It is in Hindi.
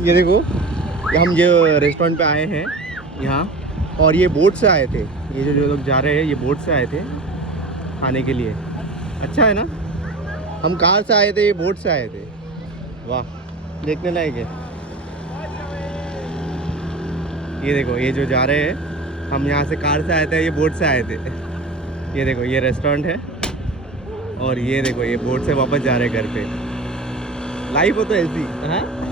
ये देखो, हम ये रेस्टोरेंट पे आए हैं यहाँ, और ये बोट से आए थे। ये जो लोग जा रहे हैं ये बोट से आए थे खाने के लिए। अच्छा है ना। हम कार से आए थे, ये बोट से आए थे। वाह, देखने लायक है। ये देखो, ये जो जा रहे हैं, हम यहाँ से कार से आए थे, ये बोट से आए थे। ये देखो, ये रेस्टोरेंट है, और ये देखो ये बोट से वापस जा रहे हैं घर पे। लाइफ हो तो ऐसी है।